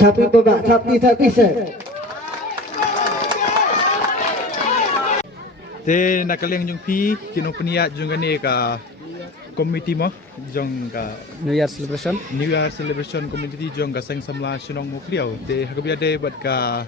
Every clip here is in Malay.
Tapi babak tapi se. Te nakaliang jong pi kinong peniat jong gani ka committee mo jong ka New Year celebration. New Year celebration community jong ka sang samla sinong mo kriaw te hagabia de bat ka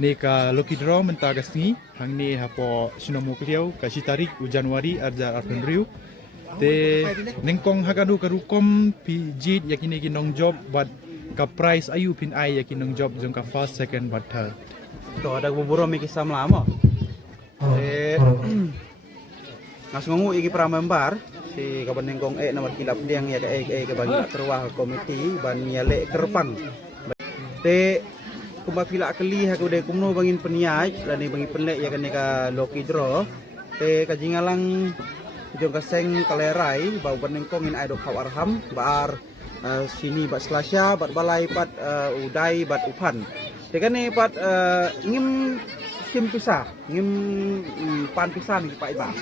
ni ka lucky draw menta ka sngi hang ni hapo sinong mo kriaw ka si tarik u Januari arja arpen riu te nengkong hagadu karukom pi jit yakini kinong job bat ka price ayu pin ai yakinong job jong ka first second bat third To ada buburo mi kisam lama. Ngasngongu iki pramembar si kabanengkong nomor kilap diang ya ka bagi terwah komiti ban nyale kerpang. Te kumapila keli ha kude kumno bangin peniaj lani bangi penlek ya kan ka loki draw te kajingalang jong kaseng kalerai bau banengkong in aido kawarham bar sini bat selasya bat balai pat udai bat upan. Te kan ni pat ngim sim pisah ngim pan pisah ni pak iba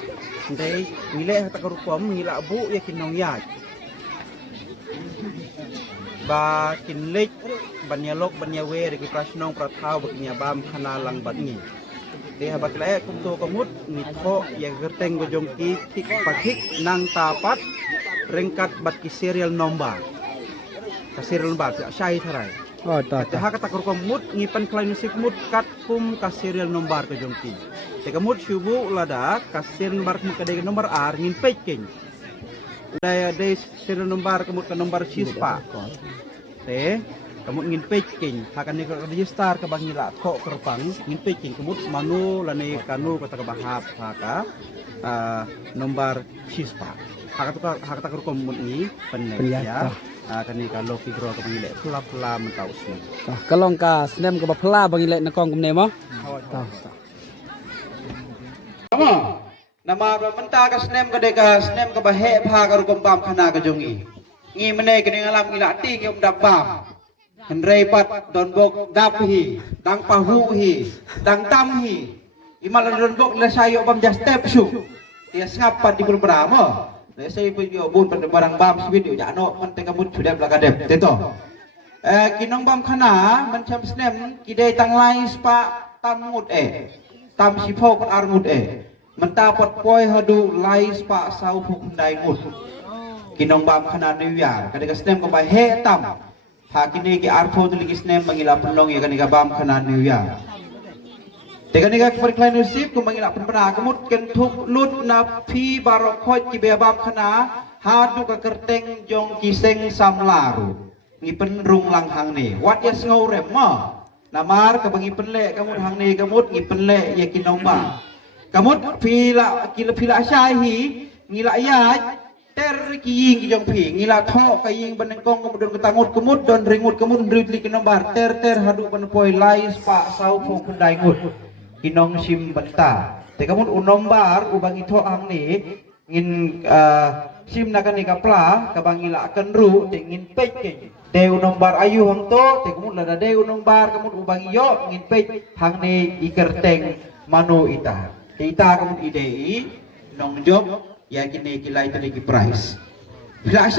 ndai ngile ta karukom ngila bu ya kinong yaj ba kinlek banyalok banyawe reki prasnong prathau bakinya bam khanalang batni de habat le kumto kamut nitho ya gerteng gojong ki tik pakhik nang tapat rengkat bat ki serial nombar ka serial nombar syai tharai. Oh, tak. Hak kata kurkom mut ngipan klain musik mut kat kum ka serial nomor ke jongki. Te kamut syubu lada ka serial nomor mu kadai nomor ar ngin peking. Daya de serial nomor kamut ka nomor sispa. Te kamut ngin peking hakan ni ka register ka bangila ko kerpang ngin peking kamut manu lane kanu kata ka bahap haka nomor sispa. Hak kata kurkom mut ni penya. Kani ka loki draw ka bangile pula mentau sini. Kalong ka snem ka bapla bangile na kong kumne mo. Kamu nama menta ka snem ka deka snem ka bahe pha ka rukom pam khana ka jongi. Ngi mene kini ngalam ngila ti ngi dabam. Henrei pat don bok daphi dang pahu hi dang tam hi. Imal don bok la sayo bam just step su. Dia ngapat di berberamo. Saya punya bun pada barang bam video jano man tengah mut sudah belakadep teto kinong bam khana man cham snem kidai tang lai spa tam mut tam sipo kan armut man ta pot poi hadu lai spa sau phuk dai mut kinong bam khana niya kadang snem ko ba he tam ha kini ki arfo tu lagi snem mangila pelong ya kadang bam khana niya Tekan ni kak perkelain usip kumangila penpena kemut kentuk lut na pi barokot ki bebab khana hadu ka kerteng jong kiseng samlaru ngi penrung lang hang ni wat ya ngau rem ma namar ka bangi penle kamut hang ni kamut ngi penle ya kinong ba kamut pila pila syahi ngila ya ter ki ying jong pi ngila tho ka ying benengkong kemudian ketangut kemut don ringut kemut ndrit ki nombar ter hadu penpoi lai spa sau pho pendai ngut kinong sim benta te kamun unombar ubang ito ang ni ngin sim na kani kapla kabangila akan ru te ngin peke te unombar ayu hang to te kamun lada de unombar kamun ubang iyo ngin pek hang ni ikerteng manu ita te ita kamun idei nong job ya kini kilai tadi ki price bila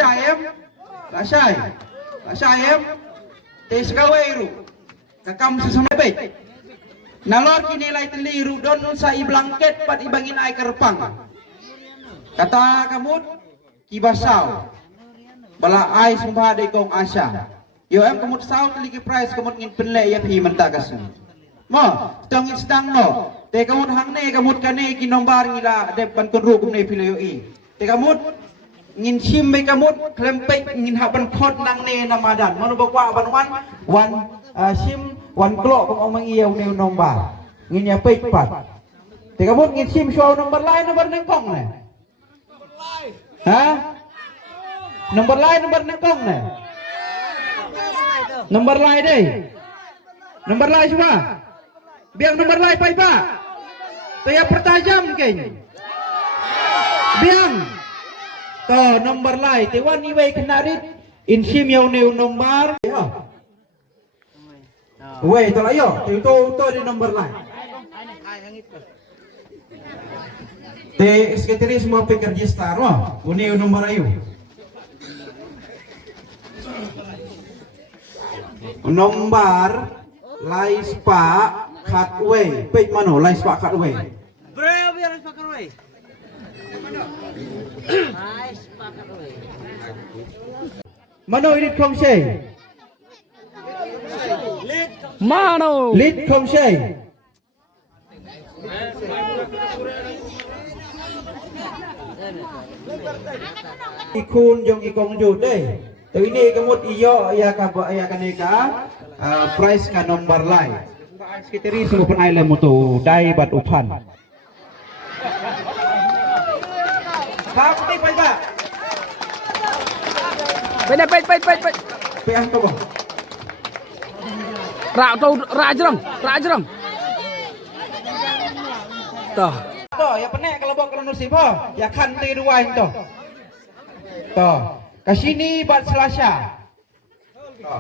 sayem te skawairu kakam sesama pek nalor kini lai teliru don sa iblangket pat ibangin ai kerpang kata kamut kibasau bala ai sumpah de kong asa yo em kamut sau teliki price kamut ngin penle ya pi menta kasu mo tong sedang no te kamut hang ne kamut kane ki nombar ngila de ban kon ru kumne pileo i te kamut ngin sim be kamut klempek ngin haban khot nang ne namadan mano bakwa ban wan sim wan klok kong omang iya uneu nombar ngin ya pek pat te kamut ngin sim show nomor lain nomor nengkong ne ha nomor lain nomor nengkong ne nomor lain deh nomor lain semua biang nomor lain pai pak to ya pertajam keng biang to nomor lain te wan iwe kenarit in sim ya uneu nomor Wei, tolak yo, itu di nomor lain. Te sekretari semua pekerja star, wah, ini nomor ayu. Nomor lai spa cutway. Page mano lai spa cutway. Breu biar pakai way. Nice pakai way. Mano edit không shay. Mano. Lead không shay. Ikun jong ikong jud deh. Tu ini kemut iyo ya ka ya kaneka price ka nomor lai. Sekretari semua pun ai moto dai bat upan. Tapi pai ba. Pait. Pe ang to ko. Rak jerang. Toh. To ya penek kalau bawa kalau nusib ho. Ya kan ti dua to. To. Kasini bat Selasa. To.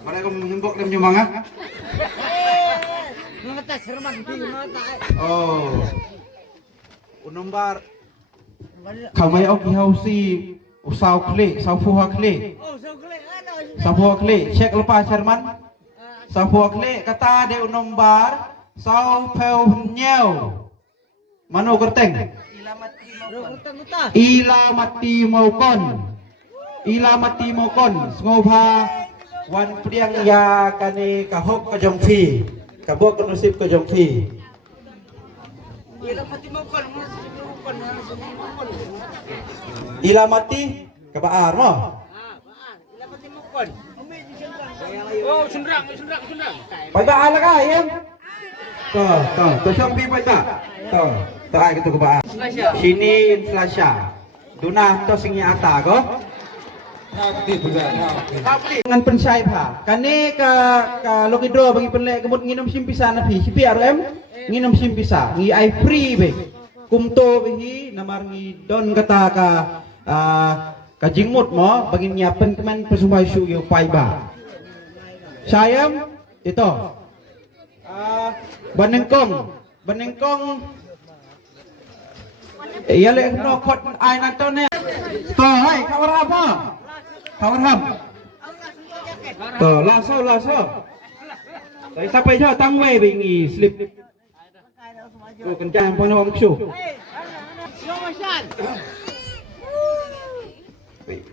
Mari aku menembok dan menyumbang ah. Ngetes serman di mata. Oh. Unombar. Kau mai ok hau si usau klik, sau fuha klik. Oh, so klik ada. Sau fuha klik, cek lepas Sherman. Sau fuha klik kata de unombar sau peu nyeu. Mano kerteng? Ila mati maukon. Ngobha wan priang ya kani kahok ka jongfi. Kabok kenusip ka jongfi. Ila mati kabaar mo. Oh, sendrang. Pai ba ala ka em? To jongfi pai ba. To ai gitu kabaar. Sini inflasya. Duna to singi ata ko. Dengan pensai pa. Kani ka lokidro bagi penlek kemut nginum simpisa na pi. Sipi aro em? Nginum simpisa. Ngi ai free be. Kumto bihi namar ngi don kata ka jingmut mo bagi nyiapen teman pesumai su yo pai ba. Sayam itu. Banengkong. Iya le no khot ai na to ne. To hai kawar apa? Kawar ham. To laso. Tại sao bây giờ tăng về bị nghỉ slip? Cô cần trang bao nhiêu chú?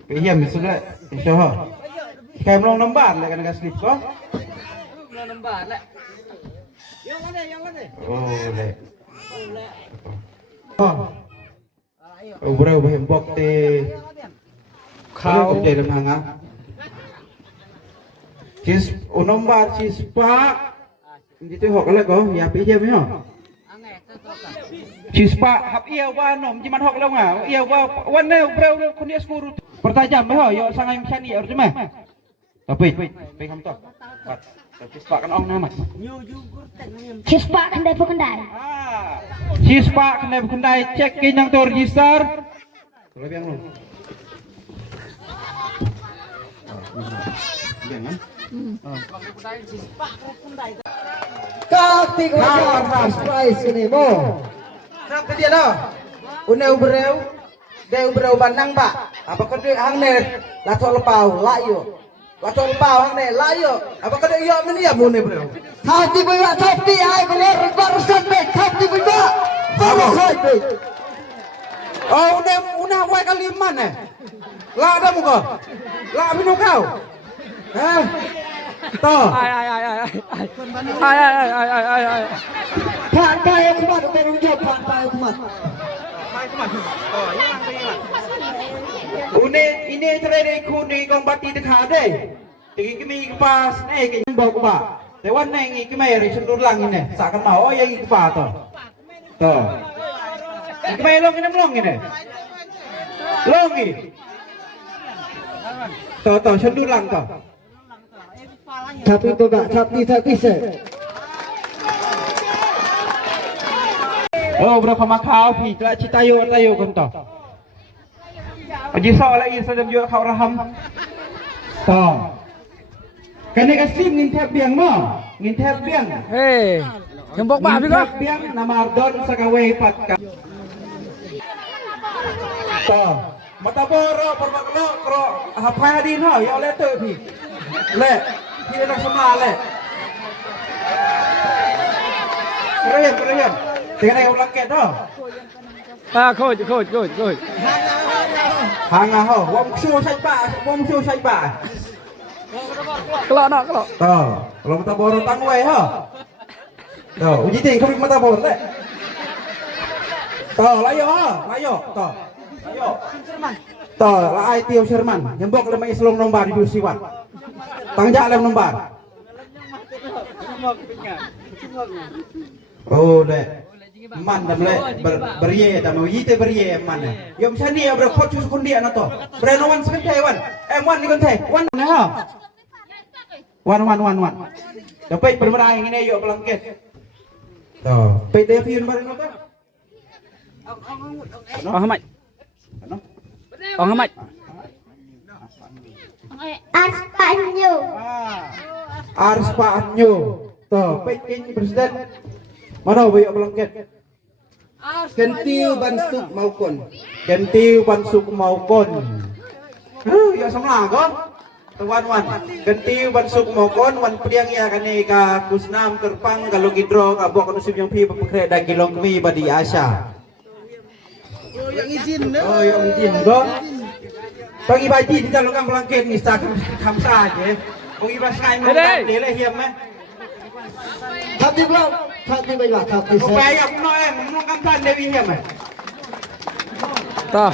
Bây giờ mình xuống lại, sao hả? Kèm long nắm bản lại cái slip có? Nắm bản lại. Yang mana? Oh, le. Oh, bro, bahem bok te. Kau kerja dalam hanga. Cheese, nomor cheese pak. Itu hok lah kau, ya pi je meh. Cheese pak, hap iya wa nom, jiman hok lah ngah. Iya wa, wan ne bro, kon dia skuru. Pertajam meh, yo sangai mchani harus meh. Tapi, kamu tahu. Cheese pak kan ong nama. Cheese pak kendai. Cheese pak kendai cek yang tu register. Lebih yang lu. Jangan. Kau tiga price ini mo. Kenapa dia dah? Uneu bereu, deu bereu bandang pak. Apa kau dia hang ne? Lato lepau, layo. Lato lepau hang ne, layo. Apa kau dia iya meni ya mune bereu? Tapi bawa tapi ai keluar baru sampai tapi bawa baru sampai. Oh, una wai kali mana? La ada muka. La minum kau. Hah? Toh. Ai. Pantai kumat berung jauh pantai kumat. Ini terjadi kuni kong bati dekha deh. Tegi kami kepas, ke bawa ke bak. Tewan ngi kami ri sendur lang ini. Sakan mau yang ke bak toh. Toh. Kami long ini. Longi. Toh sendur lang toh. Tapi bawa tapi se. Oh, berapa makau pi? Telah citayo kan toh. Aji sok lagi sedang jual kau raham. Toh. Kene kasih ngintep biang mo. Ngintep biang. Hei, gembok bah bi ko. Ngintep biang nama ardon sakawe pat ka. Toh. mata boro perbaklo kro hapai hadin ha ya oleh tu pi le kita nak semua le keren dengan yang ulang ket dah โคตร hang ah ho wong su sai ba กลอเนาะกลอ kalau mata boro tang wei ha uji ting kami mata boro le layo la ai tiau Sherman nyembok le mai selong nombar di siwat tangja lem nombar oh le man dam le berie dam uji te berie man yom sani ya ber khot kon dia na to brenowan sekan thai wan wan ni kon thai wan na ha wan dah pe bermerai ngene yo pelangket pe Devion bareng apa เอาให้เอาให้ Aspanyo. Ars Pak Anyo pe king presiden mana yo pelangket Kentiu Bansuk Maukon. Kentiu Bansuk Maukon ya semla ko wan Kentiu Bansuk Maukon wan priang ya kani ka Kusnam Kerpang kalau gidro ka bok nusim yang pi pekre da kilong mi badi Asya yang izin go pagi baji di dalam kang pelangket ni sta khamsa je pagi baskai mo de le hiam meh Thati belum? Thati baiklah, thati. Supaya aku no em, mau kampan Dewi hiam meh ต่อ